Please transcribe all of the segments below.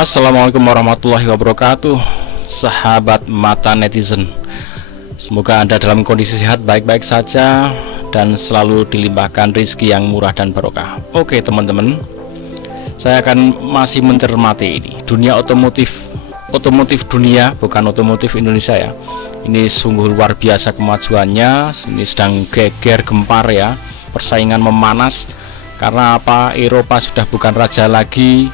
Assalamualaikum warahmatullahi wabarakatuh, sahabat mata netizen. Semoga Anda dalam kondisi sehat, baik-baik saja, dan selalu dilimpahkan rezeki yang murah dan barokah. Oke teman-teman, saya akan masih mencermati ini dunia otomotif dunia, bukan otomotif Indonesia ya. Ini sungguh luar biasa kemajuannya. Ini sedang geger gempar ya, persaingan memanas. Karena apa? Eropa sudah bukan raja lagi,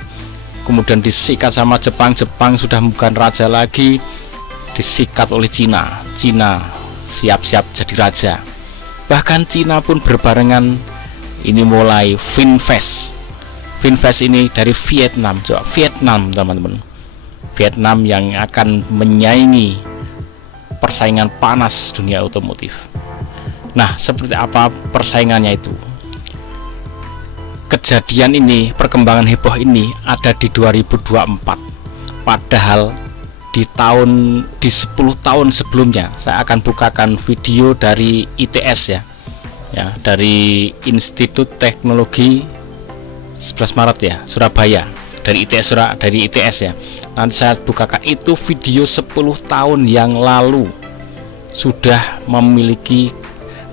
kemudian disikat sama Jepang sudah bukan raja lagi, disikat oleh Cina siap-siap jadi raja. Bahkan Cina pun berbarengan ini mulai Finfest ini dari Vietnam. Coba Vietnam teman-teman, Vietnam yang akan menyaingi persaingan panas dunia otomotif. Nah, seperti apa persaingannya itu? Kejadian ini, perkembangan heboh ini ada di 2024. Padahal di 10 tahun sebelumnya, saya akan bukakan video dari ITS ya, dari Institut Teknologi 11 Maret ya, Surabaya, dari ITS ya. Nanti saya bukakan itu video 10 tahun yang lalu sudah memiliki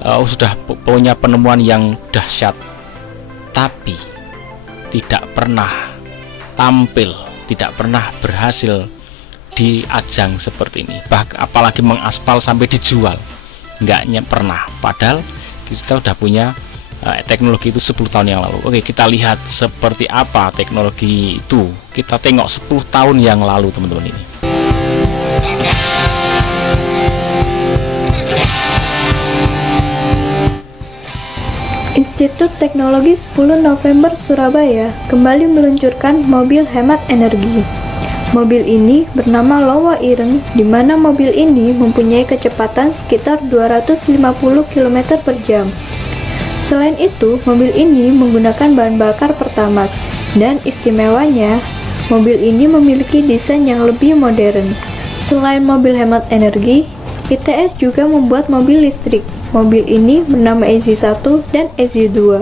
sudah punya penemuan yang dahsyat, tapi tidak pernah tampil, tidak pernah berhasil di ajang seperti ini. Apalagi mengaspal sampai dijual, enggaknya pernah. Padahal kita sudah punya teknologi itu 10 tahun yang lalu. Oke, kita lihat seperti apa teknologi itu. Kita tengok 10 tahun yang lalu teman-teman ini. Institut Teknologi 10 November Surabaya kembali meluncurkan mobil hemat energi. Mobil ini bernama Lowo Ireng, di mana mobil ini mempunyai kecepatan sekitar 250 km per jam. Selain itu, mobil ini menggunakan bahan bakar Pertamax, dan istimewanya, mobil ini memiliki desain yang lebih modern. Selain mobil hemat energi, ITS juga membuat mobil listrik. Mobil ini bernama EZ1 dan EZ2.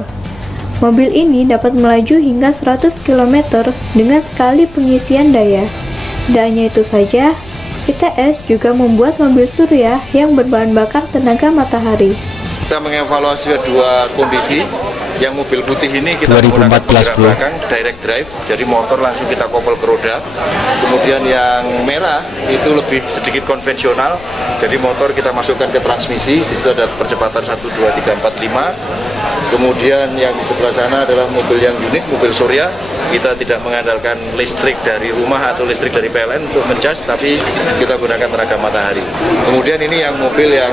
Mobil ini dapat melaju hingga 100 km dengan sekali pengisian daya. Tidak hanya itu saja, ITS juga membuat mobil surya yang berbahan bakar tenaga matahari. Kita mengevaluasi dua kondisi. Yang mobil putih ini kita menggunakan penggerak belakang direct drive, jadi motor langsung kita kopel ke roda. Kemudian yang merah itu lebih sedikit konvensional, jadi motor kita masukkan ke transmisi. Di situ ada percepatan 1, 2, 3, 4, 5. Kemudian yang di sebelah sana adalah mobil yang unik, mobil surya. Kita tidak mengandalkan listrik dari rumah atau listrik dari PLN untuk mencas, tapi kita gunakan tenaga matahari. Kemudian ini yang mobil yang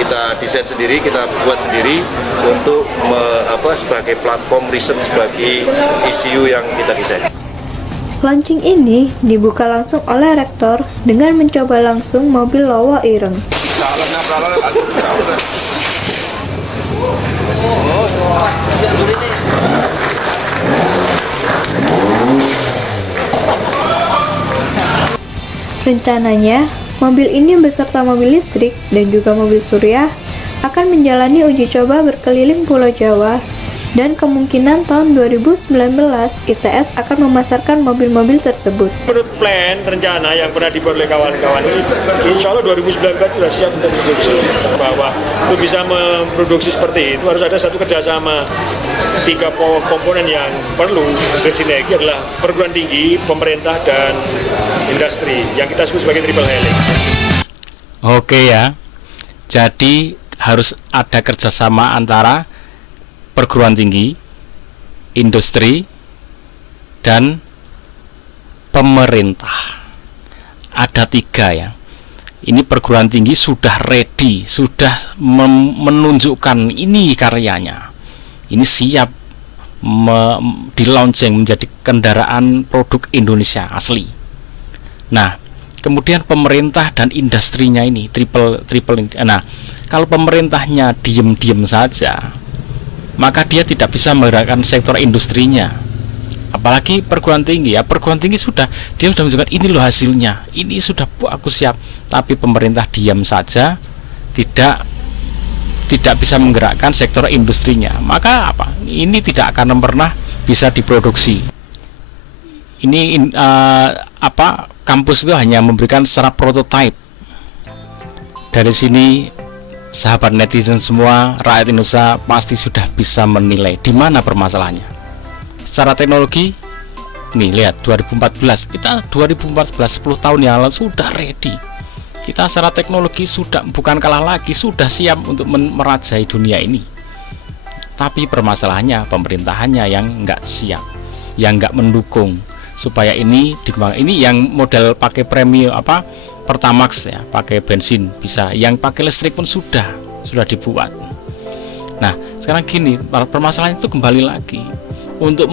kita desain sendiri, kita buat sendiri untuk sebagai platform riset sebagai ECU yang kita desain. Launching ini dibuka langsung oleh Rektor dengan mencoba langsung mobil Lowo Ireng. Rencananya, mobil ini beserta mobil listrik dan juga mobil surya akan menjalani uji coba berkeliling Pulau Jawa, dan kemungkinan tahun 2019 ITS akan memasarkan mobil-mobil tersebut. Menurut plan rencana yang pernah dibuat oleh kawan-kawan ini, insya Allah 2019 sudah siap untuk produksi. Bahwa untuk bisa memproduksi seperti itu harus ada satu kerjasama. 3 komponen yang perlu sinergi adalah perguruan tinggi, pemerintah, dan industri yang kita sebut sebagai triple helix. Oke ya, jadi harus ada kerjasama antara perguruan tinggi, industri, dan pemerintah. Ada 3 ya. Ini perguruan tinggi sudah ready, sudah menunjukkan ini karyanya. Ini siap di launching menjadi kendaraan produk Indonesia asli. Nah, kemudian pemerintah dan industrinya ini triple. Nah, kalau pemerintahnya diem saja, maka dia tidak bisa menggerakkan sektor industrinya. Apalagi perguruan tinggi ya, perguruan tinggi dia sudah menunjukkan ini loh hasilnya, ini sudah aku siap. Tapi pemerintah diam saja, tidak bisa menggerakkan sektor industrinya, maka apa? Ini tidak akan pernah bisa diproduksi. kampus itu hanya memberikan secara prototipe. Dari sini sahabat netizen semua, rakyat Indonesia pasti sudah bisa menilai di mana permasalahannya. Secara teknologi, nih lihat 2014, kita 2014 10 tahun yang lalu sudah ready. Kita secara teknologi sudah bukan kalah lagi, sudah siap untuk merajai dunia ini. Tapi permasalahannya pemerintahannya yang nggak siap, yang nggak mendukung supaya ini dikembangkan. Ini yang model pakai premium Pertamax ya, pakai bensin bisa, yang pakai listrik pun sudah dibuat. Nah sekarang gini, permasalahan itu kembali lagi untuk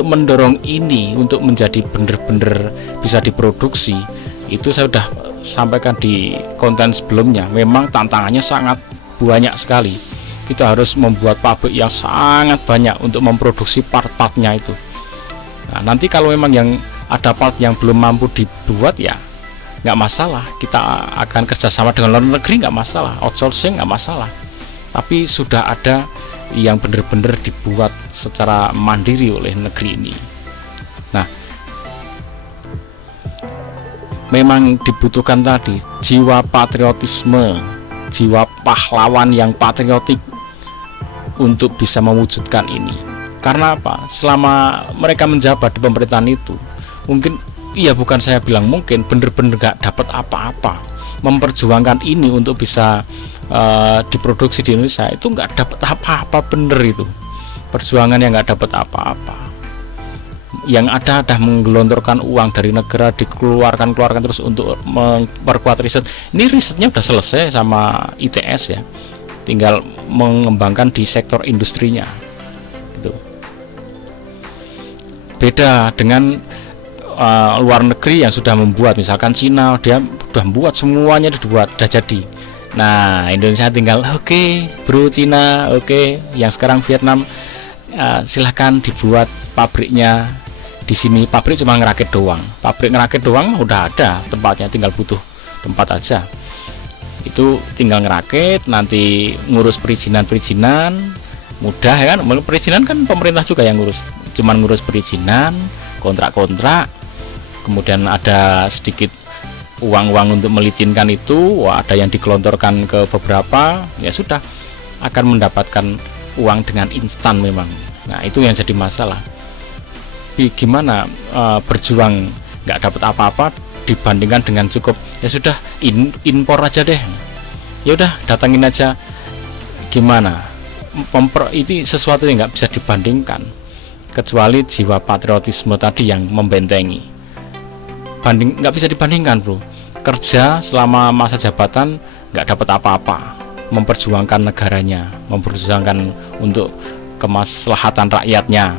mendorong ini untuk menjadi bener-bener bisa diproduksi. Itu saya sudah sampaikan di konten sebelumnya, memang tantangannya sangat banyak sekali. Kita harus membuat pabrik yang sangat banyak untuk memproduksi part-partnya itu. Nah, nanti kalau memang yang ada part yang belum mampu dibuat ya nggak masalah, kita akan kerjasama dengan luar negeri, nggak masalah, outsourcing nggak masalah. Tapi sudah ada yang benar-benar dibuat secara mandiri oleh negeri ini. Nah, memang dibutuhkan tadi jiwa patriotisme, jiwa pahlawan yang patriotik untuk bisa mewujudkan ini. Karena apa? Selama mereka menjabat di pemerintahan itu, mungkin bukan saya bilang mungkin, bener-bener gak dapat apa-apa. Memperjuangkan ini untuk bisa diproduksi di Indonesia itu nggak dapat apa-apa, bener itu perjuangan yang nggak dapat apa-apa. Yang ada menggelontorkan uang dari negara, dikeluarkan terus untuk memperkuat riset. Ini risetnya udah selesai sama ITS ya, tinggal mengembangkan di sektor industrinya gitu. Beda dengan luar negeri yang sudah membuat, misalkan Cina, dia sudah membuat semuanya, udah jadi. Nah Indonesia tinggal oke, bro, Cina oke, yang sekarang Vietnam silahkan dibuat pabriknya di sini. Pabrik cuma ngerakit doang, udah ada tempatnya, tinggal butuh tempat aja. Itu tinggal ngerakit, nanti ngurus perizinan mudah ya kan. Perizinan kan pemerintah juga yang ngurus, cuman ngurus perizinan, kontrak, kemudian ada sedikit uang untuk melicinkan itu, ada yang digelontorkan ke beberapa, ya sudah akan mendapatkan uang dengan instan memang. Nah itu yang jadi masalah. Gimana berjuang nggak dapat apa-apa dibandingkan dengan cukup ya sudah impor aja deh, ya udah datangin aja. Gimana ini sesuatu yang nggak bisa dibandingkan kecuali jiwa patriotisme tadi yang membentengi. Nggak bisa dibandingkan, bro. Kerja selama masa jabatan nggak dapat apa-apa, memperjuangkan negaranya, memperjuangkan untuk kemaslahatan rakyatnya,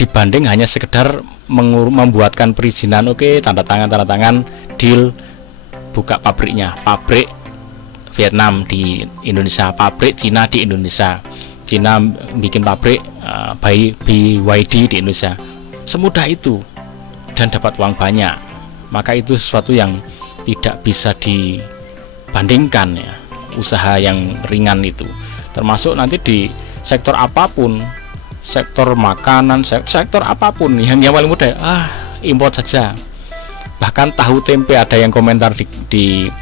dibanding hanya sekedar membuatkan perizinan, oke, tanda tangan, deal, buka pabriknya, pabrik Vietnam di Indonesia, pabrik Cina di Indonesia, Cina bikin pabrik BYD di Indonesia, semudah itu dan dapat uang banyak. Maka itu sesuatu yang tidak bisa dibandingkan ya, usaha yang ringan itu. Termasuk nanti di sektor apapun, sektor makanan, sektor apapun yang paling mudah impor saja. Bahkan tahu tempe, ada yang komentar di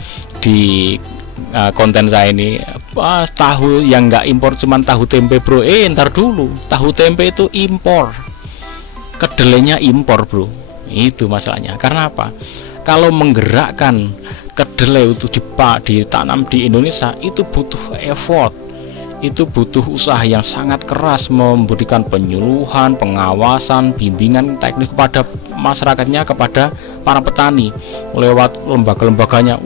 konten saya ini, tahu yang nggak impor cuman tahu tempe, bro. Ntar dulu, tahu tempe itu impor, kedelainya impor, bro. Itu masalahnya. Karena apa? Kalau menggerakkan kedelai itu ditanam di Indonesia itu butuh effort, itu butuh usaha yang sangat keras, memberikan penyuluhan, pengawasan, bimbingan teknik kepada masyarakatnya, kepada para petani lewat lembaga-lembaganya.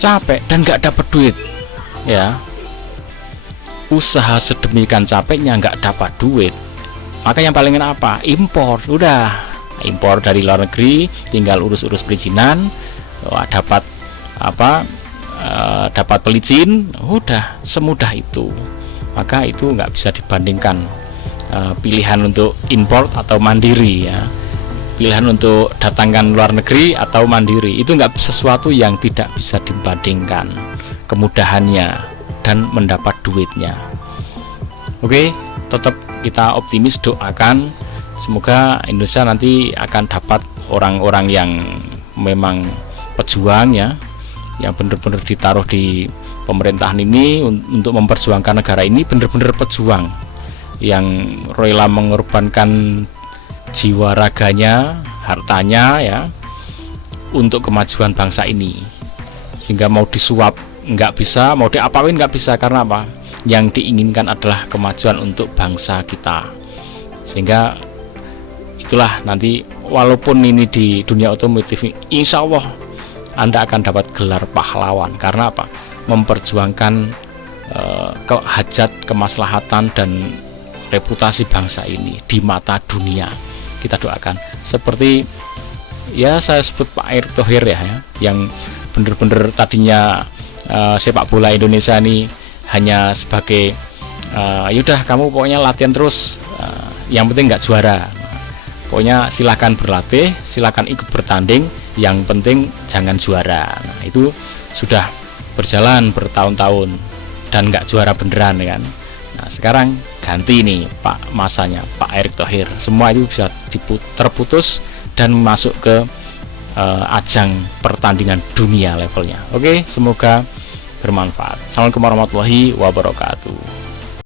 Capek dan nggak dapat duit ya. Usaha sedemikian capeknya nggak dapat duit, maka yang paling enak apa? Impor. Udah impor dari luar negeri, tinggal urus perizinan, dapat dapat pelicin, udah semudah itu. Maka itu nggak bisa dibandingkan pilihan untuk impor atau mandiri ya, pilihan untuk datangkan luar negeri atau mandiri, itu nggak sesuatu yang tidak bisa dibandingkan kemudahannya dan mendapat duitnya. Oke, tetap kita optimis, doakan Semoga Indonesia nanti akan dapat orang-orang yang memang pejuang ya, yang benar-benar ditaruh di pemerintahan ini untuk memperjuangkan negara ini, benar-benar pejuang yang rela mengorbankan jiwa raganya, hartanya ya, untuk kemajuan bangsa ini. Sehingga mau disuap nggak bisa, mau diapain nggak bisa. Karena apa? Yang diinginkan adalah kemajuan untuk bangsa kita. Sehingga itulah nanti, walaupun ini di dunia otomotif, insya Allah Anda akan dapat gelar pahlawan. Karena apa? Memperjuangkan hajat, kemaslahatan dan reputasi bangsa ini di mata dunia. Kita doakan seperti ya saya sebut Pak Erick Thohir ya, yang bener-bener tadinya sepak bola Indonesia ini hanya sebagai yaudah kamu pokoknya latihan terus, yang penting nggak juara, pokoknya silahkan berlatih, silahkan ikut bertanding, yang penting jangan juara. Nah, itu sudah berjalan bertahun-tahun dan nggak juara beneran kan. Nah, sekarang ganti nih Pak, masanya Pak Erick Thohir, semua itu bisa terputus dan masuk ke ajang pertandingan dunia levelnya. Oke, semoga bermanfaat. Assalamualaikum warahmatullahi wabarakatuh.